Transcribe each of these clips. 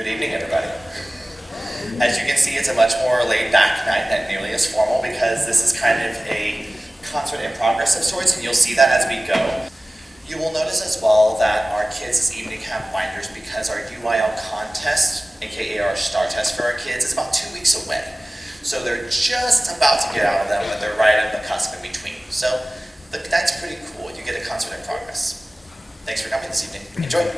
Good evening, everybody. As you can see, it's a much more laid-back night, not nearly as formal, because this is kind of a concert in progress of sorts, and you'll see that as we go. You will notice as well that our kids this evening have binders because our UIL contest, aka our STAR test for our kids, is about 2 weeks away. So they're just about to get out of them, but they're right at the cusp in between. So that's pretty cool. You get a concert in progress. Thanks for coming this evening. Enjoy.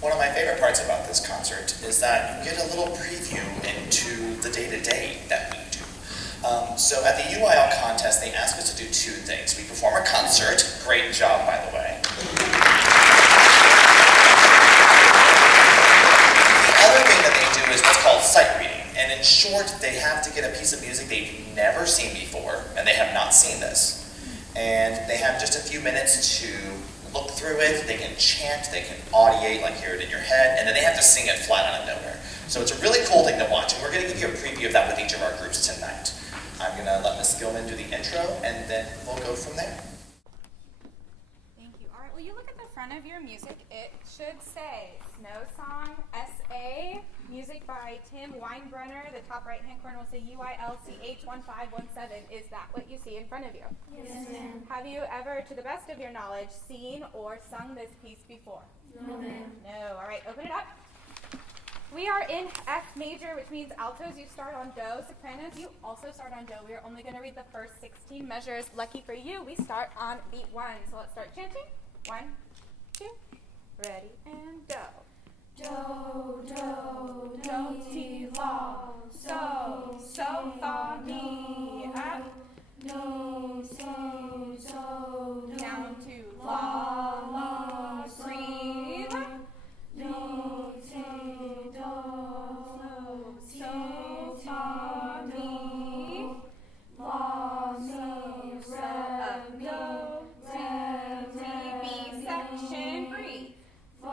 One of my favorite parts about this concert is that you get a little preview into the day-to-day that we do. So at the UIL contest, they ask us to do two things. We perform a concert, great job by the way. The other thing that they do is what's called sight reading. And in short, they have to get a piece of music they've never seen before, and they have not seen this. And they have just a few minutes to look through it, they can chant, they can audiate, like hear it in your head, and then they have to sing it flat out of nowhere. So it's a really cool thing to watch, and we're going to give you a preview of that with each of our groups tonight. I'm going to let Ms. Gilman do the intro, and then we'll go from there. Thank you. All right, will you look at the front of your music? It should say Snow Song SA, music by Tim Weinbrenner. The top right-hand corner will say UIL CH1517. Is that what you see in front of you? Yes, ma'am. Have you ever, to the best of your knowledge, seen or sung this piece before? No, ma'am. No. All right, open it up. We are in F major, which means altos, you start on do. Sopranos, you also start on do. We are only going to read the first 16 measures. Lucky for you, we start on beat 1. So let's start chanting. 1, 2, ready, and go. Do, do, Do, ti, la, so, fa, mi, up, do, so, down to la, breathe, do, so, fa, mi, la, up, do, ti, B section, breathe, fa,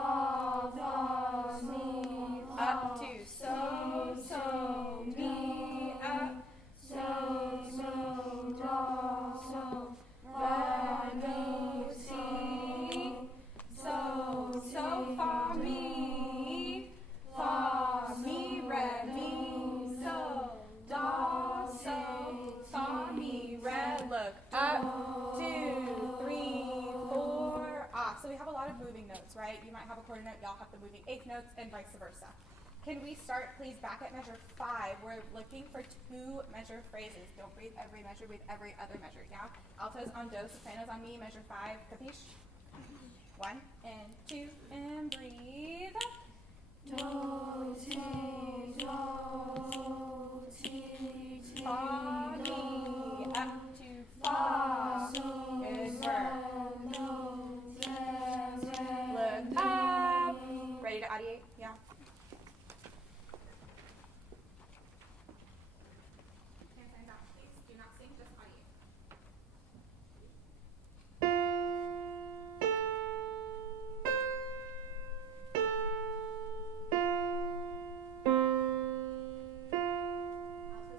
mi, up to so, mi, up, do, fa, mi, si, so, fa, mi, re, mi, so, fa, mi, re, look, up, 2, 3, 4, ah, so we have a lot of moving notes, right? You might have a quarter note, y'all have the moving eighth notes, and vice versa. Can we start, please, back at measure 5? We're looking for 2 measure phrases. Don't breathe every measure, breathe every other measure, yeah? Altos on do, sopranos on mi, measure 5, capiche? 1 and 2, and breathe. do, ti, do, Fa, mi, up to fa. Good work. Look up. Ready to audiate? Yeah. Stand down, please. Do not sing, just audiate. Alto's your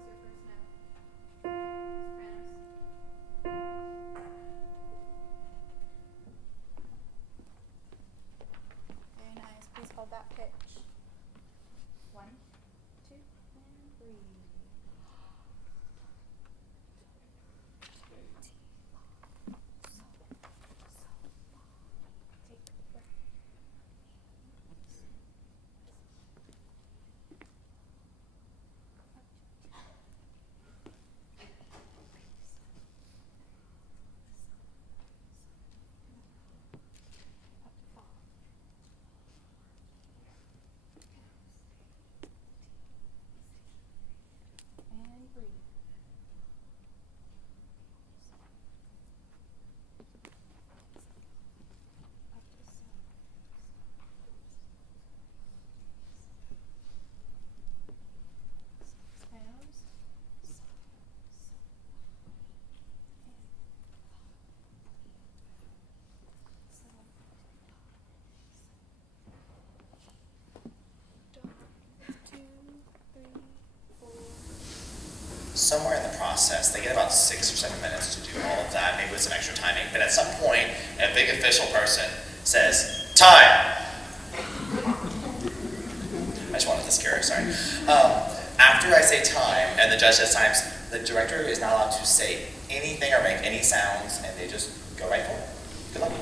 first note. Sopranos. Very nice. Please hold that pitch. 1, 2, and breathe. Take a breath. And breathe. Up to sopranos. Somewhere in the process, they get about 6 or 7 minutes to do all of that, maybe with some extra timing, but at some point, a big official person says, time! I just wanted to insecure, sorry. After I say time and the judge says times, the director is not allowed to say anything or make any sounds, and they just go right for it. Good luck.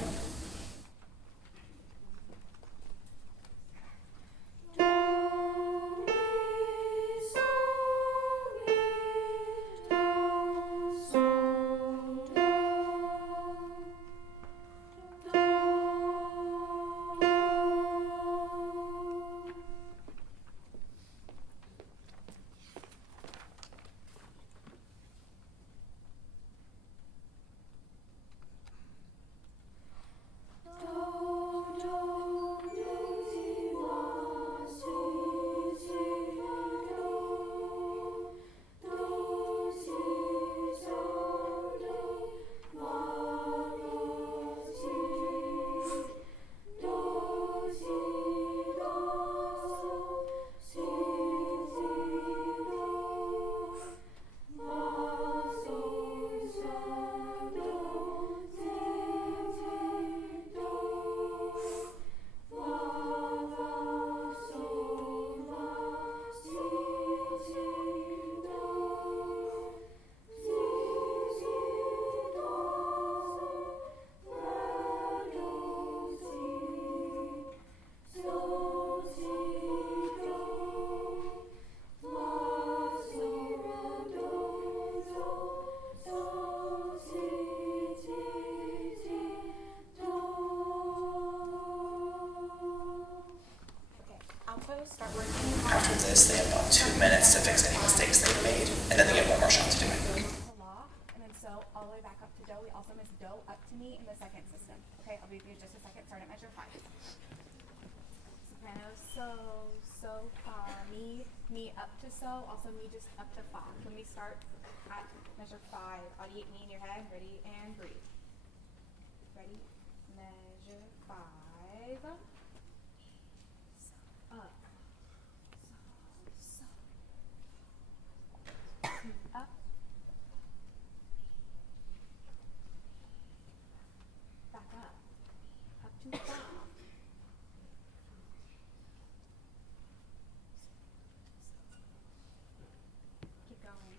After this, they have about 2 minutes to fix any mistakes they've made, and then they get one more shot to do it. La, and then so all the way back up to do. We also miss do up to me in the second system. Okay, I'll be with you just a second. Start at measure 5. Soprano, so, me up to so, also me just up to 5. When we start at measure 5, audiate me in your head. Ready and breathe. Ready, measure 5. Up. So. Up. Back up. Up to 5. Keep going.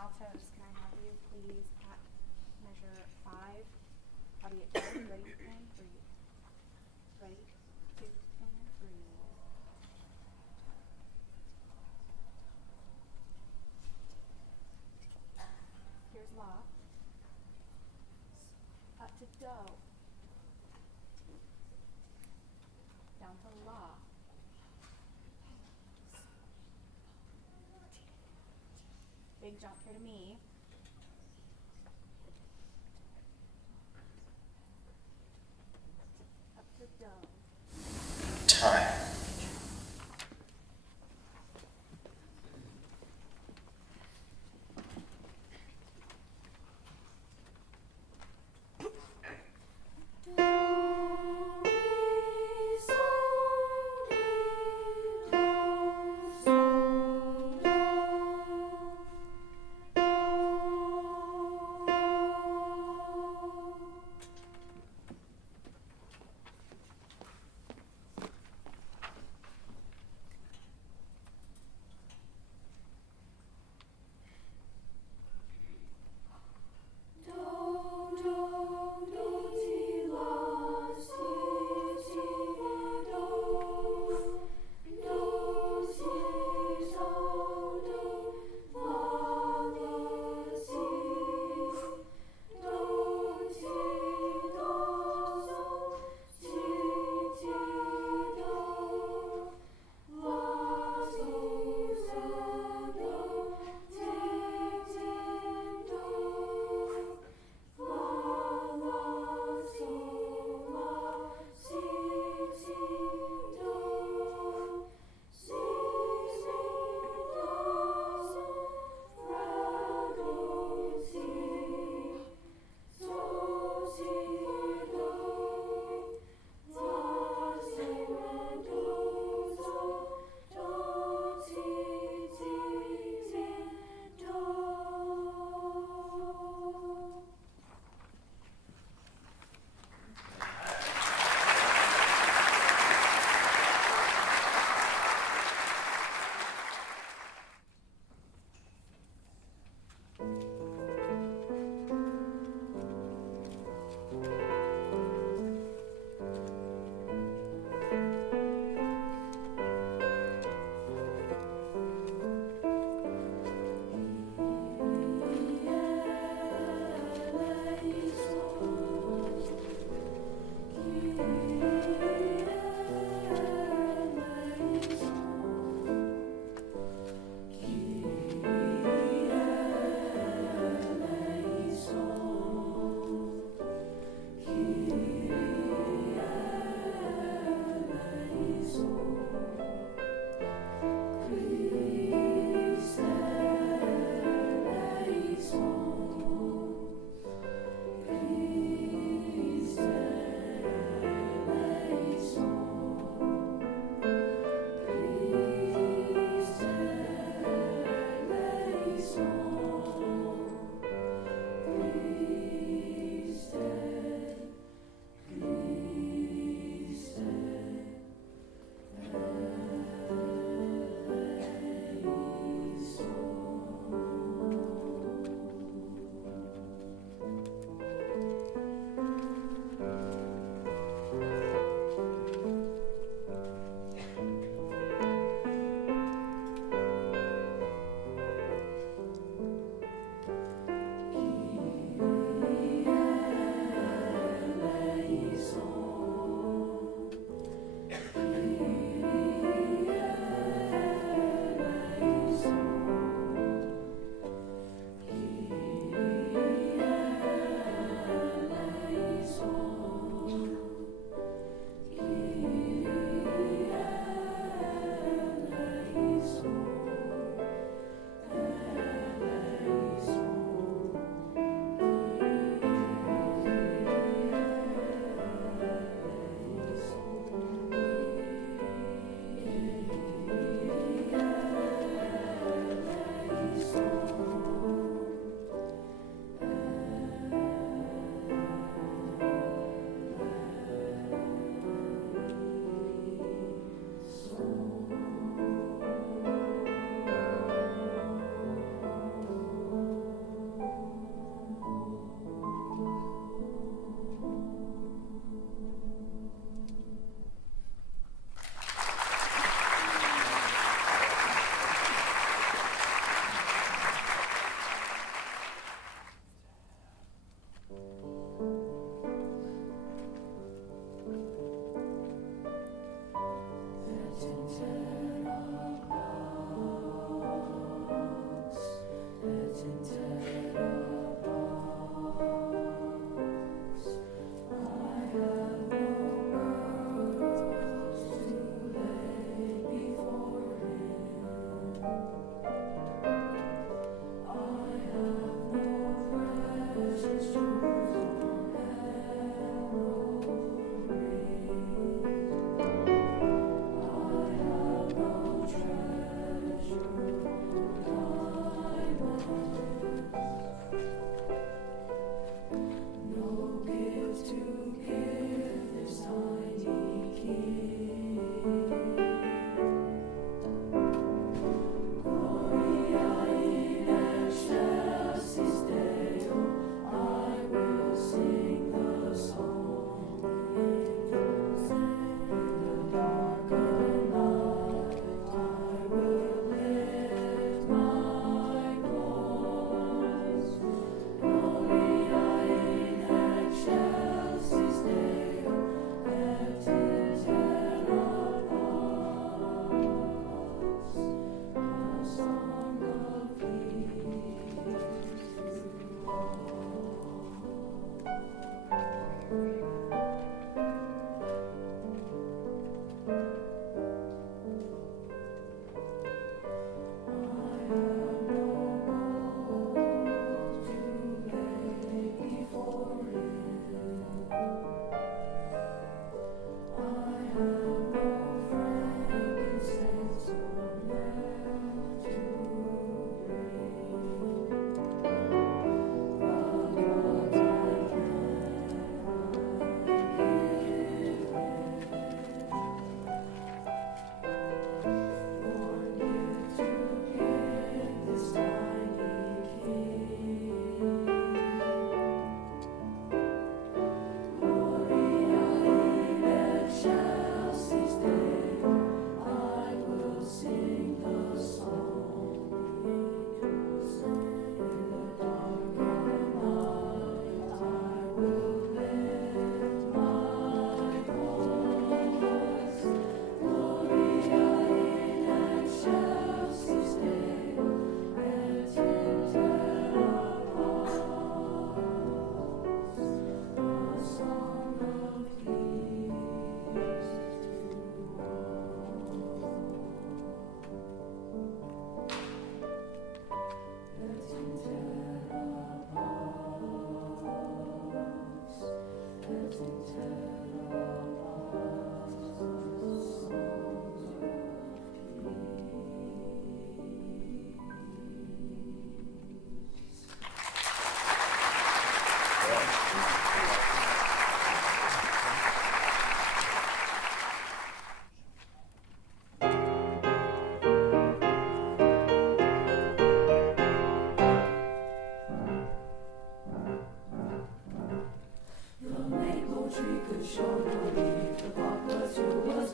Altos, can I have you please at measure 5? Audiate 2, ready and breathe. Ready, 2, and breathe. Here's la. Up to do. Down to la. Big jump here to me. Up to do. Time.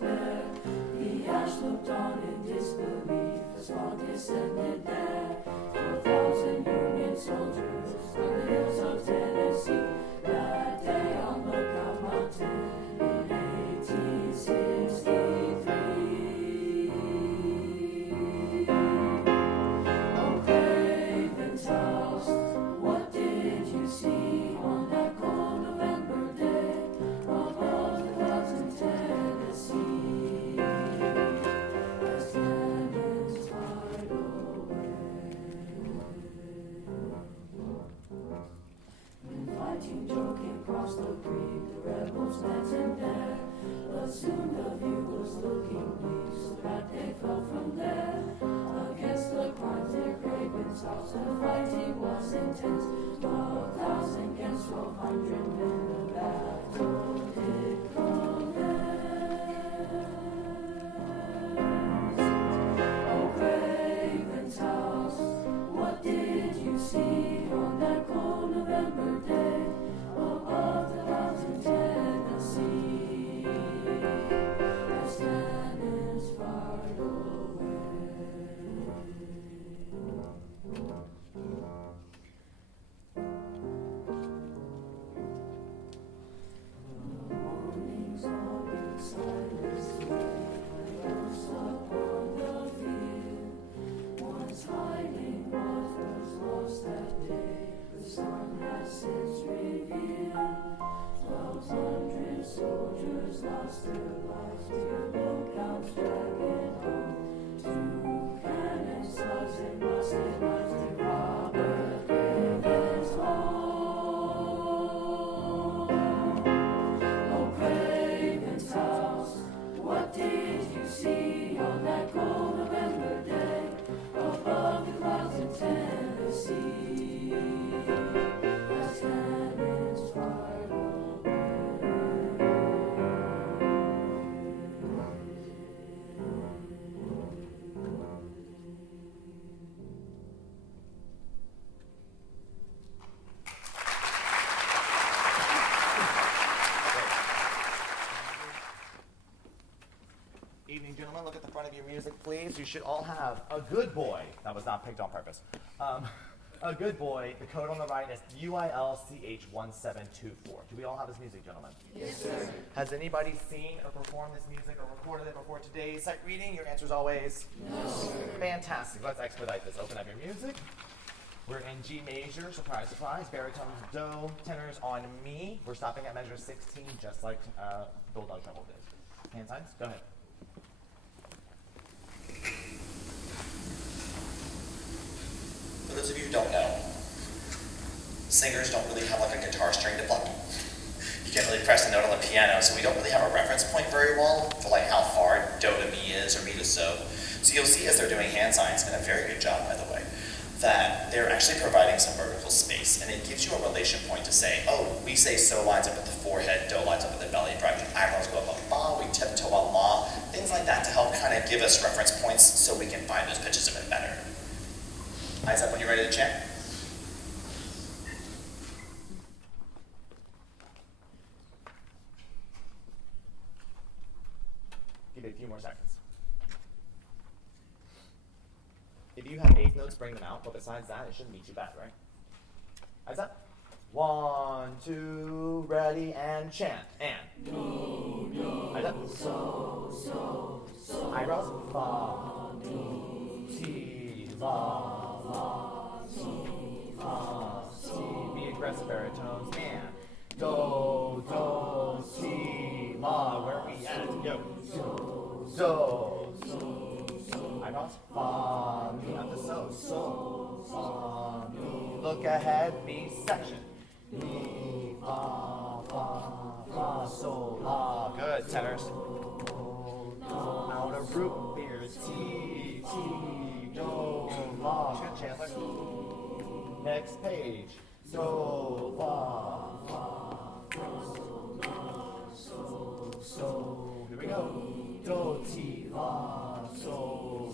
despair. The ash looked on in disbelief as fall descended there. 4,000 Union soldiers on the hills of Tennessee that day on Lookout Mountain in 1863. Oh, Craven tells, what did you see on that cold November day above the clouds in Tennessee? As cannons fired away, when fighting joking across the creek, the rebels met him there. But soon the view was looking bleak, so that they fell from there. Against the crimes near Craven's house, the fighting was intense. 12,000 against 1,200 men, the battle did commence. Oh, Craven's house, what did you see on that cold November day above the clouds in Tennessee? As cannons fired away. Morning's all in silence, else upon the field. Once hiding was lost that day. The sun has since revealed. 1,200 soldiers lost their lives. Dear Lookout's dragging home. 2 cannon slugs and musket knives to Robert Craven's home. Oh, Craven's house, what did you see on that cold November day above the clouds in Tennessee? As cannons fired away. Evening, gentlemen. Look at the front of your music, please. You should all have a good boy. That was not picked on purpose. A good boy. The code on the right is UIL CH1724. Do we all have this music, gentlemen? Yes, sir. Has anybody seen or performed this music or recorded it before today's sight reading? Your answer is always no, sir. Fantastic. Let's expedite this. Open up your music. We're in G major. Surprise, surprise. Baritones, do. Tenors on me. We're stopping at measure 16, just like Bulldog Treble did. Hand signs. Go ahead. For those of you who don't know, singers don't really have like a guitar string to pluck. You can't really press a note on the piano, so we don't really have a reference point very well for like how far do to mi is or mi to so. So you'll see as they're doing hand signs, and a very good job by the way, that they're actually providing some vertical space, and it gives you a relation point to say, oh, we say so lines up at the forehead, do lines up at the belly, bracket, eyebrows go up ba, we tiptoe on ma, things like that to help kind of give us reference points so we can find those pitches a bit better. Eyes up when you're ready to chant. Give it a few more seconds. If you have eighth notes, bring them out, but besides that, it shouldn't be too bad, right? Eyes up. 1, 2, ready, and chant. And. Do, do, eyes up. so, so, so. Eyebrows. Fa, mi, ti, la. Be aggressive baritones. And do, do, si, la. Where are we at? Yo. Do. Eyebrows. Fa, mi at the so. Fa, mi. Look ahead. Mi section. Mi, fa, so, la. Good. Tenors. Outer root beer. Ti, do, la. Good, Chandler. Next page. Do, la, so. Here we go. Do, ti, la, so.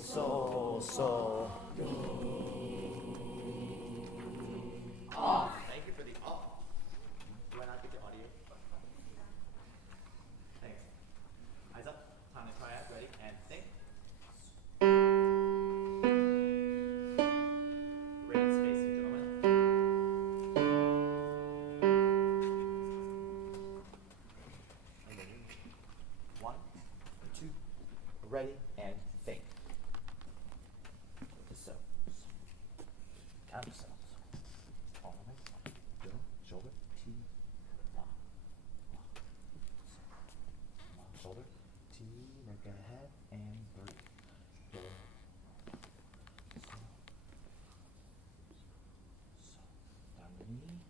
Ah. Thank you for the ah. Do I not get the audio? Thanks. Eyes up. Time ready, and think. So, count yourselves. All the way. Do, shoulder, T, la, la. La, shoulder, T, look ahead, and breathe. Do, so, down the knee,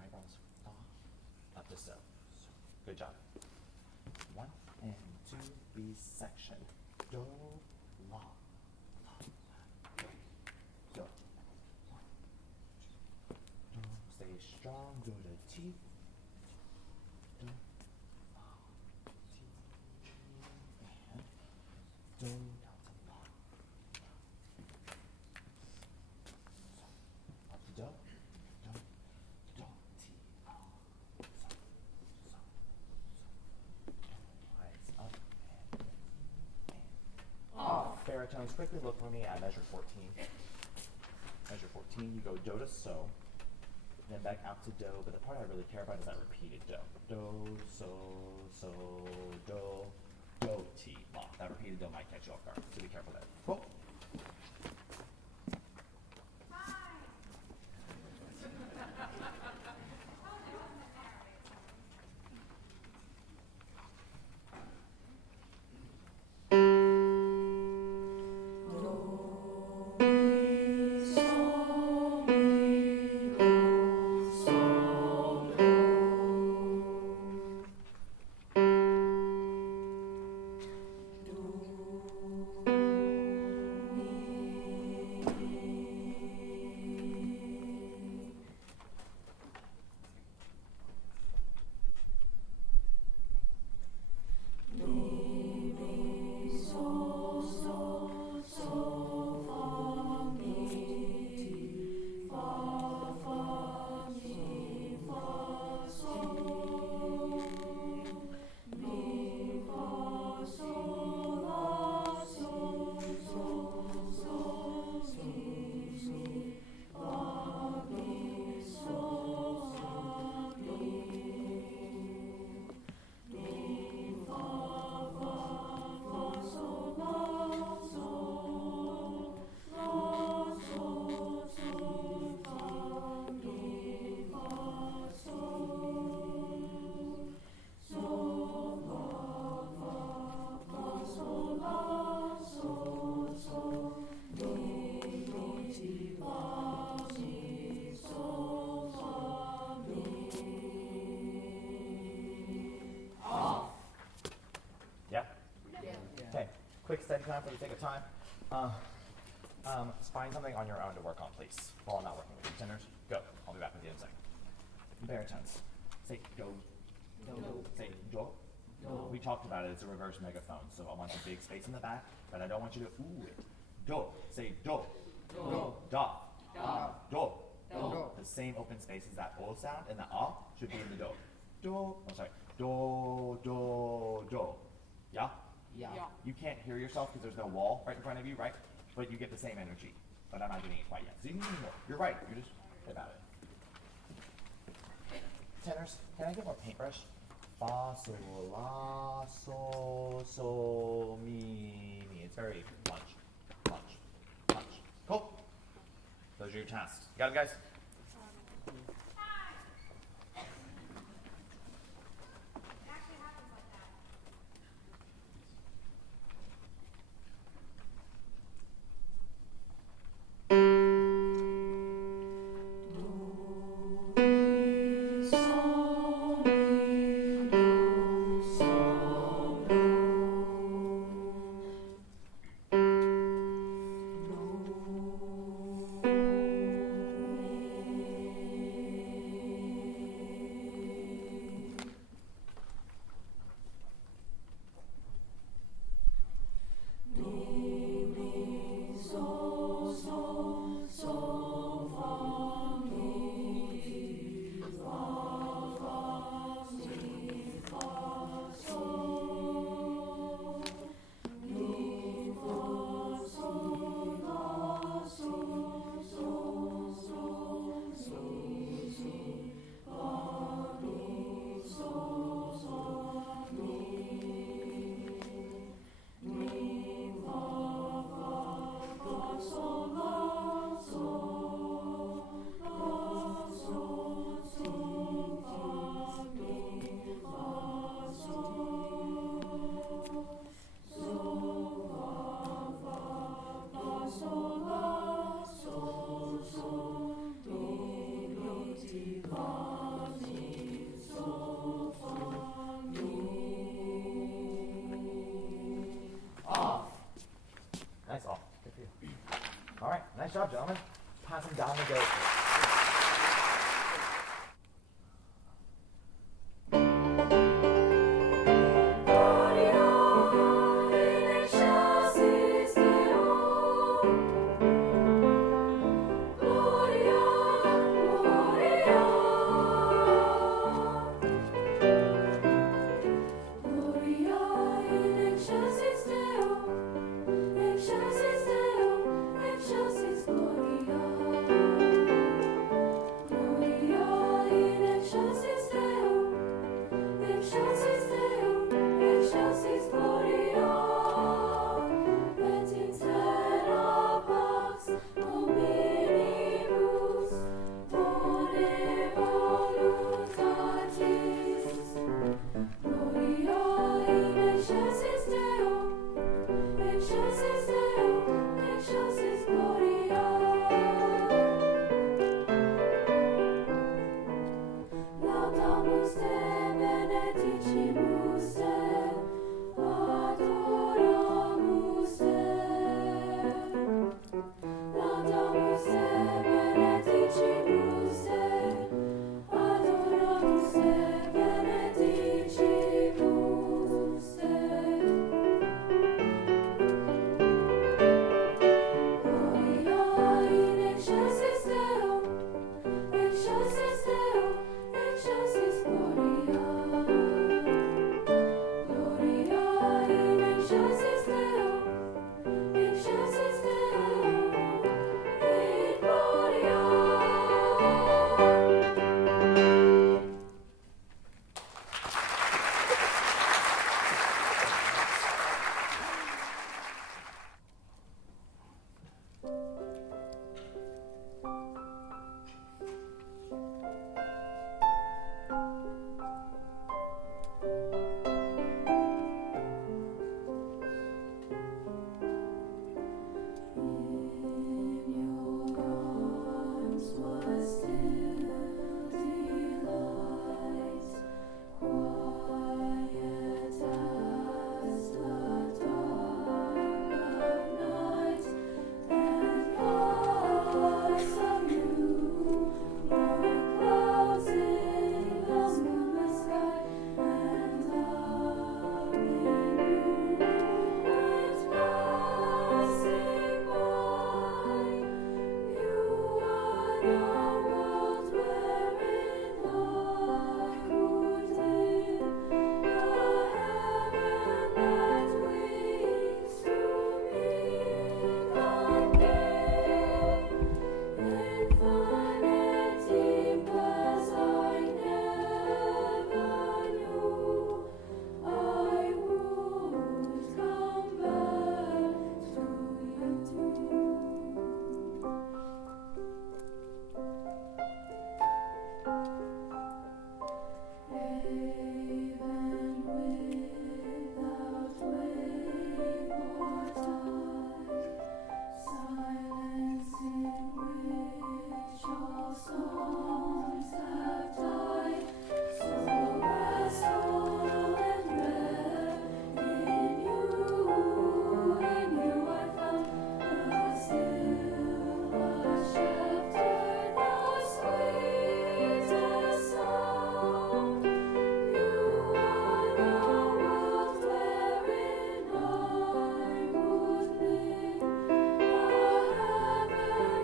eyebrows, fa, up to so. Good job. 1 and 2, B section. Do, la, la, do, do. 1, 2, do. Stay strong. Go to T. Do, la, T, and do down to la. So, up to do, do, do, T, la, so, so. Eyes up and off. Baritones, quickly look for me at measure 14. Measure 14, you go do to so, then back out to do, but the part I really care about is that repeated do. Do, so, do, ti, la. That repeated do might catch you off guard, so be careful there. Cool. Quick study time for the sake of time. Find something on your own to work on, please, while I'm not working with you. Tenors, go. I'll be back with you in a second. Baritones, say do. Do. Say do. Do. We talked about it. It's a reverse megaphone, so I want a big space in the back, but I don't want you to ooh it. Do. Say do. Do. Da. Da. Do. Do. The same open space as that O sound, and the ah should be in the do. Do. Oh, sorry. Do. Do. Do. Yeah. Yeah. You can't hear yourself because there's no wall right in front of you, right? But you get the same energy. But I'm not getting it quite yet. So you need more. You're right. You're just right about it. Tenors, can I get more paintbrush? Fa, sol, la, sol, mi, mi. It's very lunch. Cool. Those are your tasks. You got it, guys? Nice job, gentlemen. Passing down the goat.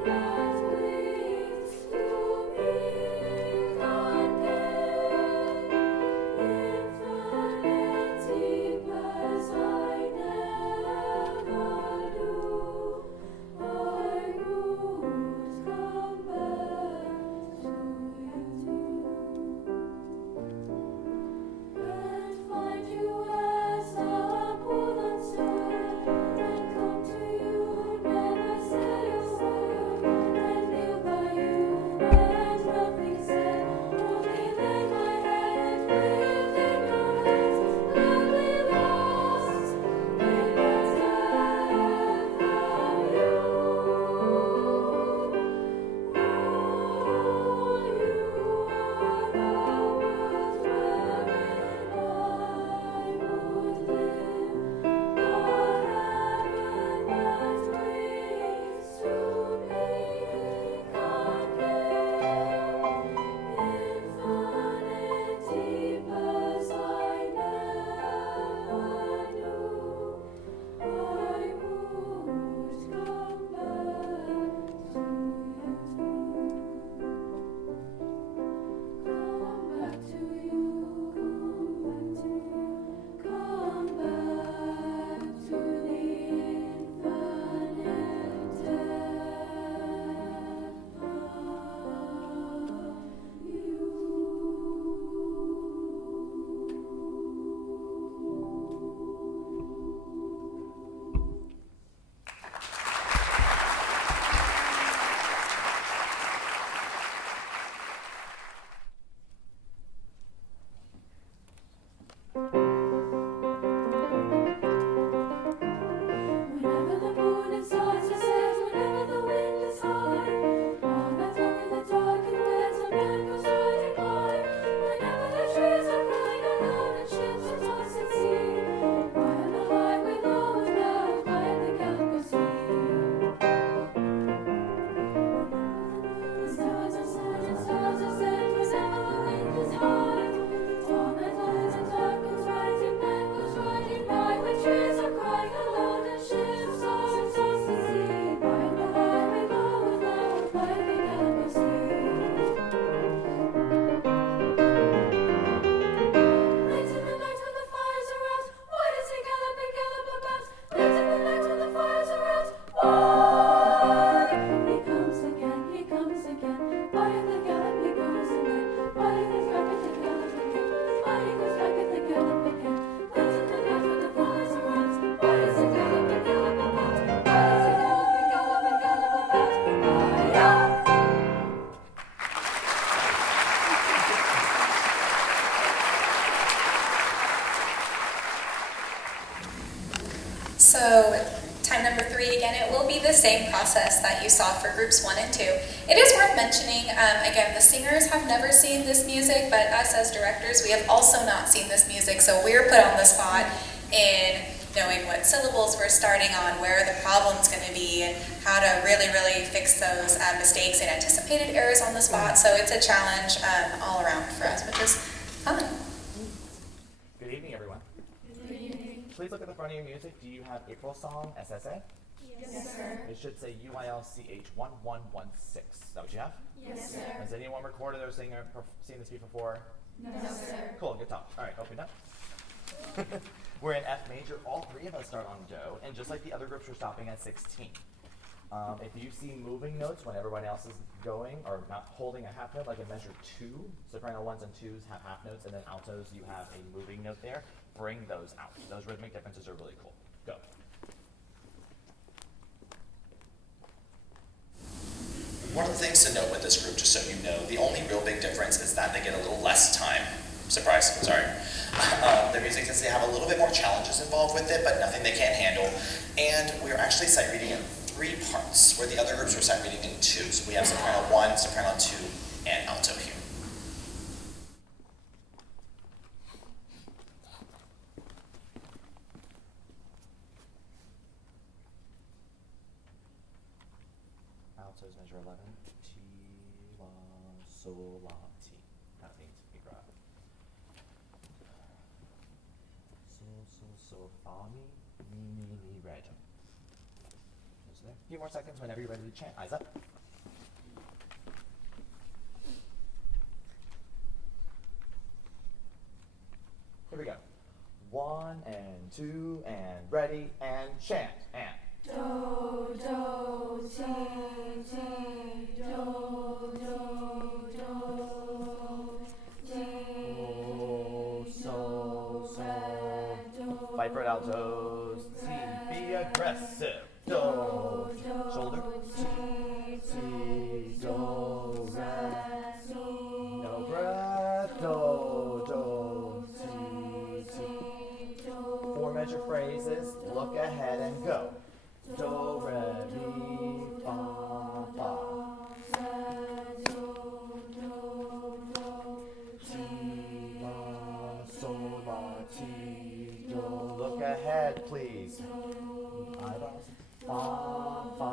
That leads to me. So time number 3, again, it will be the same process that you saw for groups 1 and 2. It is worth mentioning, again, the singers have never seen this music, but us as directors, we have also not seen this music, so we're put on the spot in knowing what syllables we're starting on, where the problem's going to be, and how to really, really fix those mistakes and anticipated errors on the spot. So it's a challenge all around for us, which is fun. Good evening, everyone. Good evening. Please look at the front of your music. Do you have April song SSA? Yes, sir. It should say UIL CH1116. Is that what you have? Yes, sir. Has anyone recorded or seen this beat before? No, sir. Cool, good talk. All right, open up. We're in F major. All 3 of us start on Do, and just like the other groups, we're stopping at 16. If you see moving notes when everybody else is going, or not holding a half note, like in measure 2, soprano 1s and 2s have half notes, and then altos, you have a moving note there. Bring those out. Those rhythmic differences are really cool. Go. One of the things to note with this group, just so you know, the only real big difference is that they get a little less time. Surprise, sorry. Their music tends to have a little bit more challenges involved with it, but nothing they can't handle. And we're actually sight reading in 3 parts, where the other groups are sight reading in 2. So we have soprano 1, soprano 2, and alto here. Altos measure 11. Ti, la, sol, la, ti. That means we grab. Sol, sol, sol, fa, mi, re, do. Those there. A few more seconds whenever you're ready to chant. Eyes up. Here we go. 1 and 2 and ready and chant and. Do, do, ti, ti, do, do, do, ti, So, re, do. Fight for it, altos. Ti, be aggressive. Do, shoulder. Ti, ti, do, re, si. No breath. Do, ti, ti. 4 measure phrases. Look ahead and go. Do, re, mi, fa, fa. Ti, la, sol, la, ti, do. Look ahead, please. Eyebrows. Fa, fa,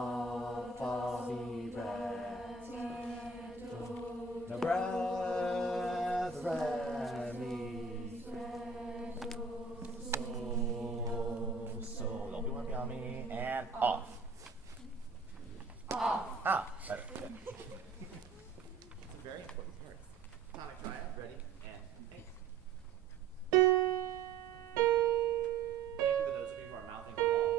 fa, mi, re. No breath. Re, mi. So. Don't be one beyond me. And off. Ah, better. Good. It's a very important part. Tonic triad, ready, and thank you. Thank you to those of you who are mouthing along.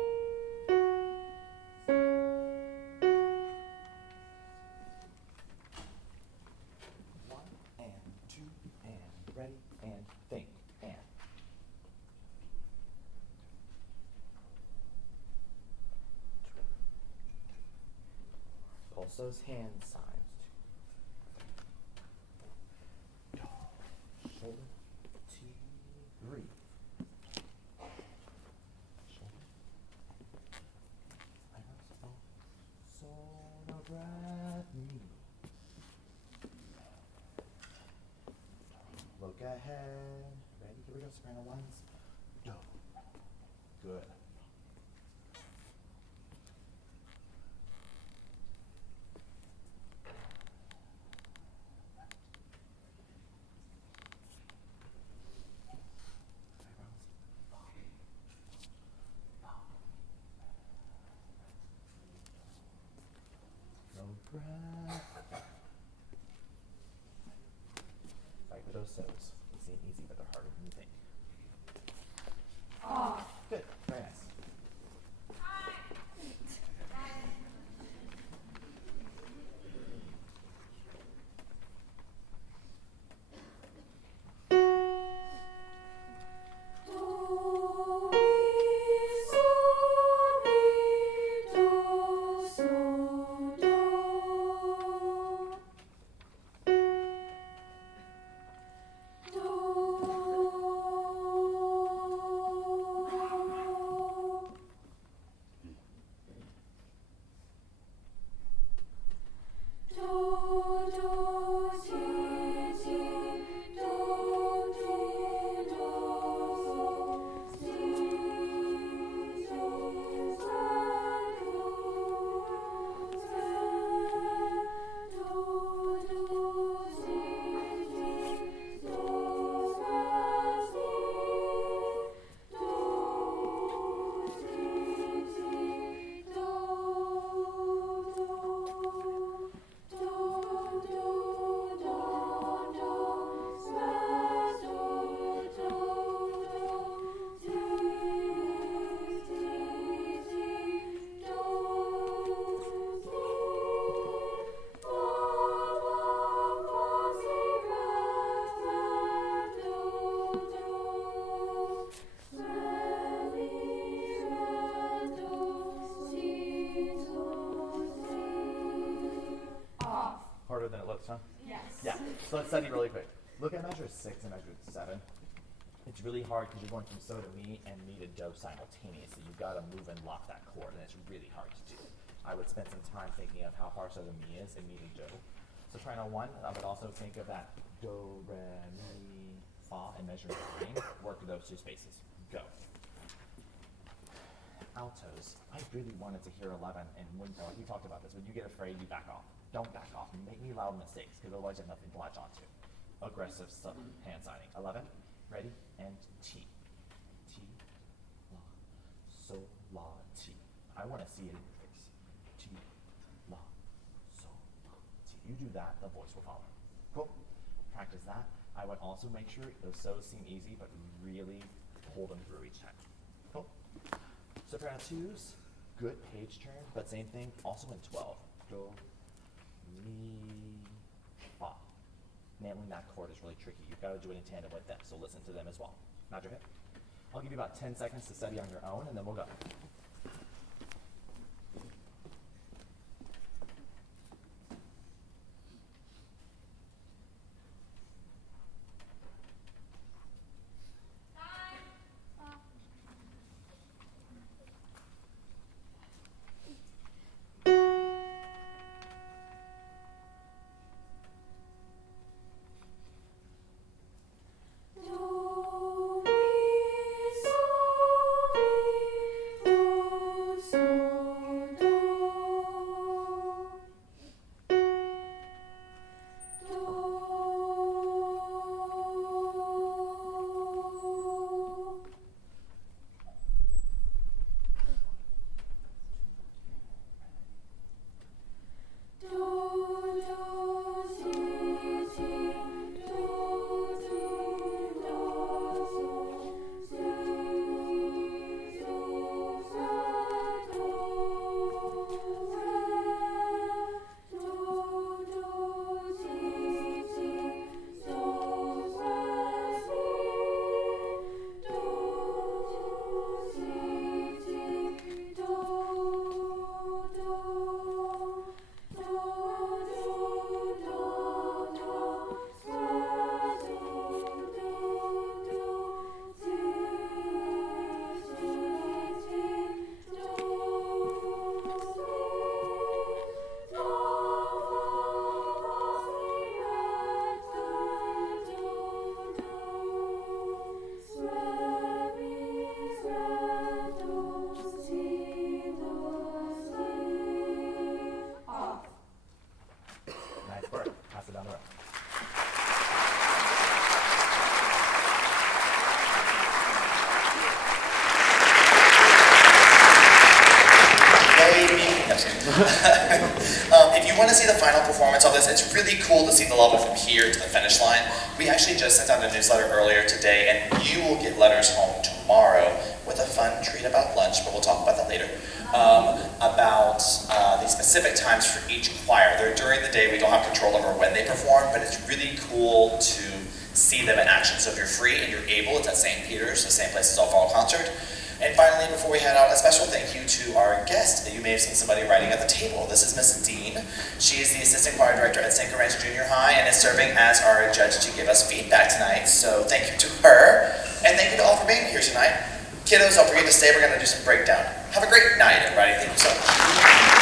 One and 2 and ready and think and. Pulse those hand signs. Shoulder, T, breathe. Shoulder. Eyebrows, oh. Sol, no breath, mi. Look ahead. Ready? Here we go. Soprano 1s. Do. Good. No breath. Fight with those so's. They seem easy, but they're harder than you think. Good. Very nice. Do, mi, sol, mi, do, so, do. harder than it looks, huh? Yes. Yeah. So let's study really quick. Look at measure 6 and measure 7. It's really hard because you're going from so to mi and mi to do simultaneously. You've got to move and lock that chord, and it's really hard to do. I would spend some time thinking of how far so to mi is and mi to do. Soprano 1, I would also think of that do, re, mi, fa, and measure 9. Work those 2 spaces. Go. Altos. I really wanted to hear 11, and when he talked about this. When you get afraid, you back off. Don't back off. Make me loud mistakes, because otherwise you have nothing to latch onto. Aggressive hand signing. 11. Ready? And T. T, la, sol, la, T. I want to see it in your face. T, la, sol, la, T. You do that, the voice will follow. Cool. Practice that. I would also make sure those so's seem easy, but really pull them through each time. Cool. Soprano 2s, good page turn, but same thing, also in 12. Do, mi, fa. Nailing that chord is really tricky. You've got to do it in tandem with them, so listen to them as well. Nod your head. I'll give you about 10 seconds to study on your own, and then we'll go. If you want to see the final performance of this, it's really cool to see the level from here to the finish line. We actually just sent out a newsletter earlier today, and you will get letters home tomorrow with a fun treat about lunch, but we'll talk about that later, about the specific times for each choir. They're during the day. We don't have control over when they perform, but it's really cool to see them in action. So if you're free and you're able, it's at St. Peter's, the same place as All Fall Concert. And finally, before we head out, a special thank you to our guest. You may have seen somebody writing at the table. This is Miss Dean. She is the assistant choir director at St. Ranch Junior High and is serving as our judge to give us feedback tonight. So thank you to her, and thank you to all for being here tonight. Kiddos, don't forget to stay. We're going to do some breakdown. Have a great night, everybody. Thank you so much.